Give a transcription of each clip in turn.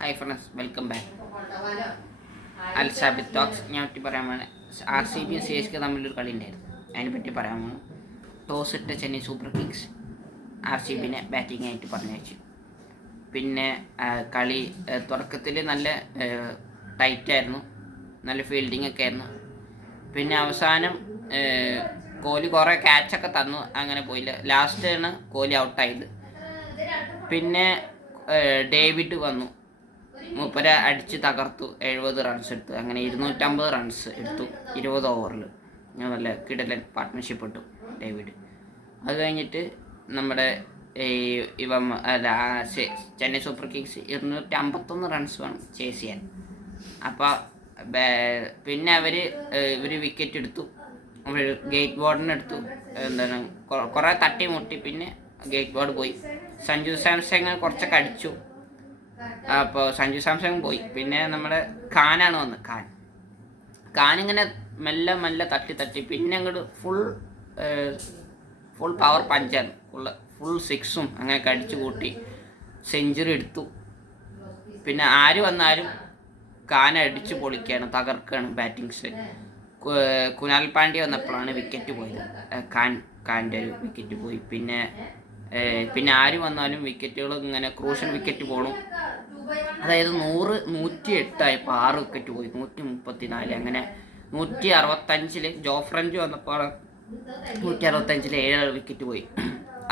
Hi friends, welcome back. Al Sabith talks. ഞാൻ പറ്റി പറയാൻ വേണം, ആർ സി ബിയും സി എസ് കെ തമ്മിലൊരു കളി ഉണ്ടായിരുന്നു. അതിനെപ്പറ്റി പറയാൻ വേണം. ടോസ് ഇട്ട Chennai super kings R C ബിനെ ബാറ്റിംഗ് ആയിട്ട് പറഞ്ഞയച്ചു. പിന്നെ കളി തുടക്കത്തിൽ നല്ല ടൈറ്റായിരുന്നു, നല്ല ഫീൽഡിംഗ് ഒക്കെ ആയിരുന്നു. പിന്നെ അവസാനം കോഹ്ലി കുറേ ക്യാച്ചൊക്കെ തന്നു, അങ്ങനെ പോയില്ല. ലാസ്റ്റാണ് കോഹ്ലി ഔട്ടായത്. പിന്നെ ഡേവിഡ് വന്നു, മൂപ്പര അടിച്ച് തകർത്തു. 70 റൺസ് എടുത്തു. അങ്ങനെ 250 റൺസ് എടുത്തു 20 ഓവറിൽ. നല്ല കിടലൻ പാർട്ട്ണർഷിപ്പ് ഇട്ടു ഡേവിഡ്. അത് കഴിഞ്ഞിട്ട് നമ്മുടെ ചെന്നൈ സൂപ്പർ കിങ്സ് 251 റൺസ് വേണം ചേസ് ചെയ്യാൻ. അപ്പോൾ പിന്നെ ഇവർ വിക്കറ്റ് എടുത്തു. ഗേറ്റ് ബോർഡിന് എടുത്തു. എന്താണ് കുറേ തട്ടി മുട്ടി, പിന്നെ ഗേറ്റ് ബോർഡ് പോയി. സഞ്ജു സാംസങ് കുറച്ചൊക്കെ അടിച്ചു. അപ്പോൾ സഞ്ജു സാംസങ് പോയി. പിന്നെ നമ്മുടെ ഖാനാണ് വന്നത്. ഖാനിങ്ങനെ മെല്ലെ തട്ടി പിന്നെ അങ്ങോട്ട് ഫുൾ പവർ പഞ്ചാണ്, ഫുൾ സിക്സും അങ്ങനെയൊക്കെ അടിച്ചു കൂട്ടി സെഞ്ചുറി എടുത്തു. പിന്നെ ആര് വന്നാലും ഖാൻ അടിച്ചു പൊളിക്കുകയാണ്, തകർക്കുകയാണ് ബാറ്റിങ്സ്. കുനാൽ പാണ്ഡ്യ വന്നപ്പോഴാണ് വിക്കറ്റ് പോയത്. ഖാൻ്റെ ഒരു വിക്കറ്റ് പോയി. പിന്നെ ആര് വന്നാലും വിക്കറ്റുകൾ ഇങ്ങനെ ക്രൂഷ്യൽ വിക്കറ്റ് പോകണം. അതായത് 108 ആയപ്പോൾ 6 വിക്കറ്റ് പോയി. 134. അങ്ങനെ 165 ജോഫ്രഞ്ച് വന്നപ്പോൾ 165 7 വിക്കറ്റ് പോയി.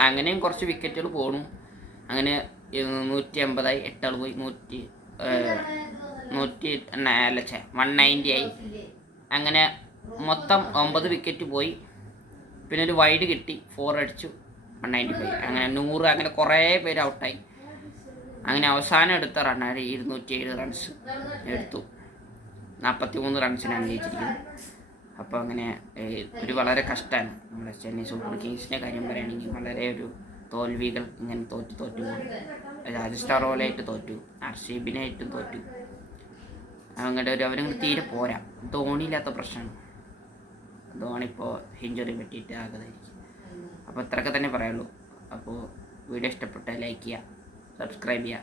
അങ്ങനെയും കുറച്ച് വിക്കറ്റുകൾ പോകണം. അങ്ങനെ 180 8 പോയി. 190 ആയി. അങ്ങനെ മൊത്തം 9 വിക്കറ്റ് പോയി. പിന്നെ ഒരു വൈഡ് കിട്ടി, 4 അടിച്ചു, 195. അങ്ങനെ 100. അങ്ങനെ കുറേ പേര് ഔട്ടായി. അങ്ങനെ അവസാനം എടുത്ത റണ്ണാണ് 207 റൺസ് എടുത്തു. 43 റൺസിനാണ് ജയിച്ചിരിക്കുന്നത്. അപ്പോൾ അങ്ങനെ ഒരു വളരെ കഷ്ടമാണ് നമ്മുടെ ചെന്നൈ സൂപ്പർ കിങ്സിൻ്റെ കാര്യം പറയുകയാണെങ്കിൽ. വളരെ ഒരു തോൽവികൾ ഇങ്ങനെ തോറ്റു പോകും. രാജസ്ഥാൻ റോയലായിട്ട് തോറ്റു, ആർ സി ബിനായിട്ടും തോറ്റു. അങ്ങനെ അവരങ്ങോട്ട് തീരെ പോരാ. ധോണിയില്ലാത്ത പ്രശ്നമാണ്. ധോണി ഇപ്പോൾ ഇഞ്ചുറി പറ്റിയിട്ട് ആകതായിരിക്കും. അപ്പോൾ ഇത്രയൊക്കെ തന്നെ പറയുള്ളൂ. അപ്പോൾ വീഡിയോ ഇഷ്ടപ്പെട്ടാൽ ലൈക്ക് ചെയ്യുക, സബ്സ്ക്രൈബ് ചെയ്യുക,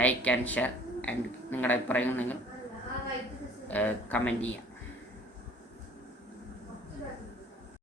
ലൈക്ക് ആൻഡ് ഷെയർ, ആൻഡ് നിങ്ങളുടെ അഭിപ്രായങ്ങൾ നിങ്ങൾ കമൻറ്റ് ചെയ്യുക.